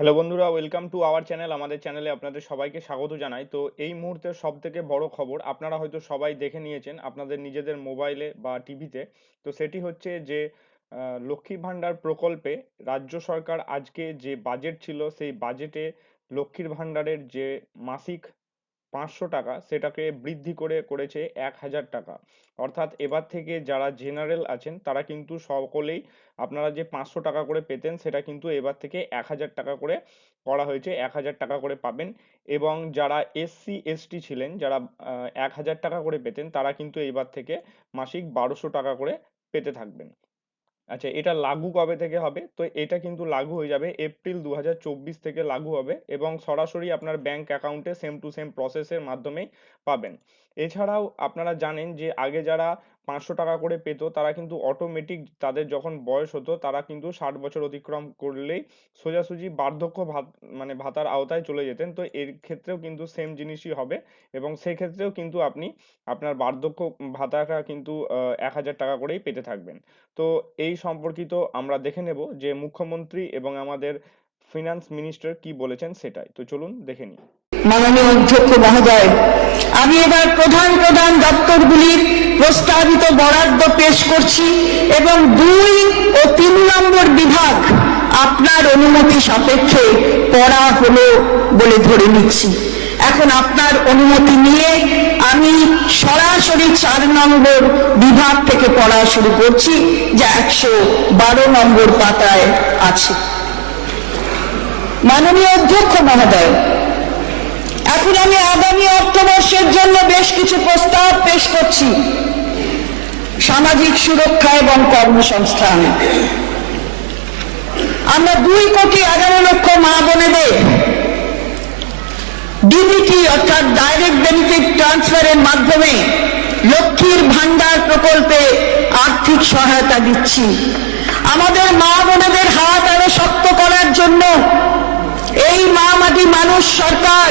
Hello বন্ধুরা welcome to our channel আমাদের চ্যানেলে আপনাদের সবাইকে স্বাগত জানাই। তো এই মুহূর্তের সব থেকে বড় খবর, আপনারা হয়তো সবাই দেখে নিয়েছেন আপনাদের নিজেদের মোবাইলে বা টিভিতে তো। সেটি হচ্ছে যে লক্ষ্মী ভাণ্ডার প্রকল্পে রাজ্য সরকার আজকে যে বাজেট ছিল, সেই বাজেটে লক্ষ্মীর ভাণ্ডারের যে মাসিক পাঁচশো টাকা সেটাকে বৃদ্ধি করে করেছে এক হাজার টাকা। অর্থাৎ এবার থেকে যারা জেনারেল আছেন, তারা কিন্তু সকলেই আপনারা যে পাঁচশো টাকা করে পেতেন, সেটা কিন্তু এবার থেকে এক হাজার টাকা করে করা হয়েছে, এক হাজার টাকা করে পাবেন। এবং যারা এসসি এসটি ছিলেন, যারা এক হাজার টাকা করে পেতেন, তারা কিন্তু এবার থেকে মাসিক বারোশো টাকা করে পেতে থাকবেন। আচ্ছা এটা লাগু কবে থেকে হবে? তো এটা কিন্তু লাগু হয়ে যাবে এপ্রিল দু হাজার চব্বিশ থেকে লাগু হবে এবং সরাসরি আপনার ব্যাংক অ্যাকাউন্টে সেম টু সেম প্রসেসের মাধ্যমেই পাবেন। এছাড়াও আপনারা জানেন যে আগে যারা পাঁচশো টাকা করে পেতো, তারা কিন্তু অটোমেটিক তাদের যখন বয়স হতো, তারা কিন্তু ষাট বছর অতিক্রম করলেই সোজাসুজি বার্ধক্য ভাত মানে ভাতার আওতায় চলে যেতেন। তো এর ক্ষেত্রেও কিন্তু সেম জিনিসই হবে এবং সেক্ষেত্রেও কিন্তু আপনি আপনার বার্ধক্য ভাতাটা কিন্তু এক হাজার টাকা করেই পেতে থাকবেন। তো এই সম্পর্কিত আমরা দেখে নেব যে মুখ্যমন্ত্রী এবং আমাদের ফিনান্স মিনিস্টার কি বলেছেন সেটাই। তো চলুন দেখে নিই। মাননীয় অধ্যক্ষ মহোদয়, আমি এবার প্রধান প্রধান দপ্তরগুলির প্রস্তাবিত বরাদ্দ পেশ করছি এবং দুই ও তিন নম্বর বিভাগ আপনার অনুমতি সাপেক্ষে পড়া হলো বলে ধরে নিচ্ছি। এখন আপনার অনুমতি নিয়ে আমি সরাসরি চার নম্বর বিভাগ থেকে পড়া শুরু করছি, যা একশো বারো নম্বর পাতায় আছে। মাননীয় অধ্যক্ষ মহোদয় এখন আমি আগামী অর্থবর্ষের জন্য বেশ কিছু প্রস্তাব পেশ করছি। সামাজিক সুরক্ষা এবং কর্মসংস্থান। আমরা দুই কোটি এগারো লক্ষ মা বোনেদের ডিবিটি অর্থাৎ ডাইরেক্ট বেনিফিট ট্রান্সফারের মাধ্যমে লক্ষ্মীর ভান্ডার প্রকল্পে আর্থিক সহায়তা দিচ্ছি। আমাদের মা বোনেদের হাত আরও শক্ত করার জন্য এই মা মাটি মানুষ সরকার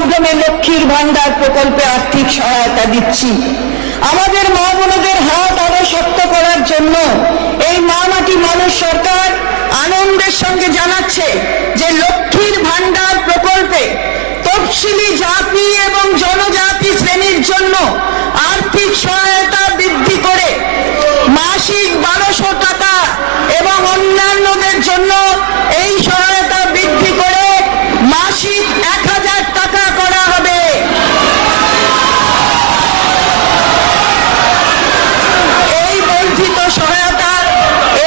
মাধ্যমে লক্ষ্মীর ভান্ডার প্রকল্পে আর্থিক সহায়তা দিচ্ছি। আমাদের মা বোনেদের হাত আরও শক্ত করার জন্য এই মা মাটি মানুষ সরকার আনন্দের সঙ্গে জানাচ্ছে যে লক্ষ্মীর ভান্ডার প্রকল্পে তফসিলি জাতি এবং জনজাতি শ্রেণির জন্য আর্থিক সহায়তা বৃদ্ধি করে মাসিক বারোশো টাকা এবং অন্যান্যদের জন্য এই সহায়তা বৃদ্ধি করে মাসিক এক হাজার টাকা করা হবে এই বর্ধিত সহায়তা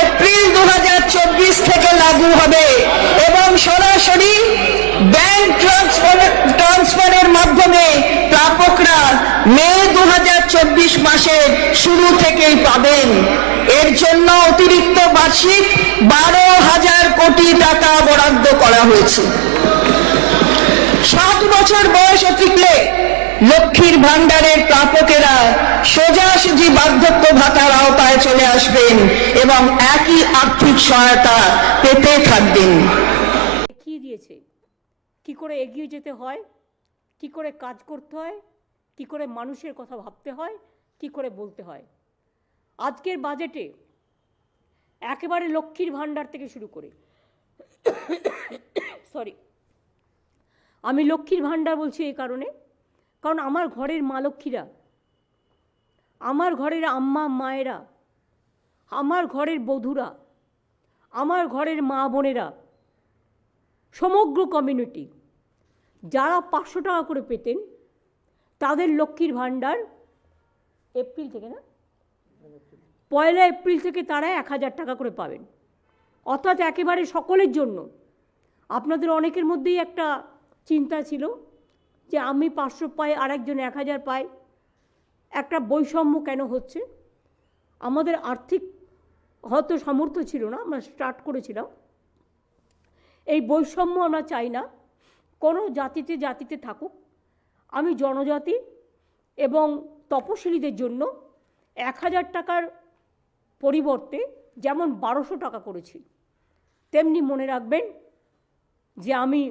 এপ্রিল দু থেকে লাগু হবে এবং সরাসরি ব্যাংক ট্রান্সফার ট্রান্সফারের মাধ্যমে প্রাপকরা মে দু মাসের শুরু থেকেই পাবেন। এর জন্য অতিরিক্ত বার্ষিক বারো হাজার কোটি টাকা বরাদ্দ করা হয়েছে। সাত বছর বয়স অতিক্লে লক্ষ্মীর ভান্ডারের প্রাপকেরা সোজাসুজি বার্ধক্য ভাতার আওতায় চলে আসবেন এবং একই আর্থিক সহায়তা পেতে থাকবেন। দেখিয়ে দিয়েছে? কি করে এগিয়ে যেতে হয়? কি করে কাজ করতে হয়? কি করে মানুষের কথা ভাবতে হয়, কি করে বলতে হয়। আজকের বাজেটে একেবারে লক্ষ্মীর ভাণ্ডার থেকে শুরু করে সরি, আমি লক্ষ্মীর ভাণ্ডার বলছি এই কারণে, কারণ আমার ঘরের মা লক্ষ্মীরা, আমার ঘরের আম্মা মায়েরা, আমার ঘরের বধুরা, আমার ঘরের মা বোনেরা, সমগ্র কমিউনিটি যারা পাঁচশো টাকা করে পেতেন তাদের লক্ষ্মীর ভাণ্ডার এপ্রিল থেকে না? পয়লা এপ্রিল থেকে তারা এক হাজার টাকা করে পাবেন। অর্থাৎ একেবারে সকলের জন্য। আপনাদের অনেকের মধ্যেই একটা চিন্তা ছিল যে আমি পাঁচশো পাই, আরেকজন এক হাজার পাই। একটা বৈষম্য কেন হচ্ছে? আমাদের আর্থিক হয়তো সামর্থ্য ছিল না, আমরা স্টার্ট করেছিলাম। এই বৈষম্য আমরা চাই না। কোনো জাতিতে জাতিতে থাকুক আমি জনজাতি এবং তপশিলীদের জন্য এক হাজার টাকার পরিবর্তে যেমন বারোশো টাকা করেছি, তেমনি মনে রাখবেন যে আমি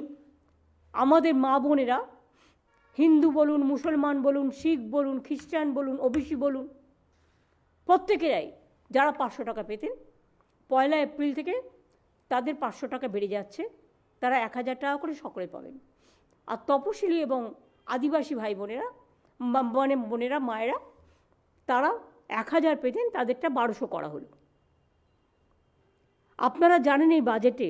আমাদের মা বোনেরা হিন্দু বলুন, মুসলমান বলুন, শিখ বলুন, খ্রিস্টান বলুন, ওবিসি বলুন, প্রত্যেকেরাই যারা পাঁচশো টাকা পেতেন, পয়লা এপ্রিল থেকে তাদের পাঁচশো টাকা বেড়ে যাচ্ছে, তারা এক হাজার টাকা করে সকলে পাবেন। আর তপশিলি এবং আদিবাসী ভাই বোনেরা মানে বোনেরা, মায়েরা, তারা এক হাজার পেতেন, তাদেরটা বারোশো করা হলো। আপনারা জানেন এই বাজেটে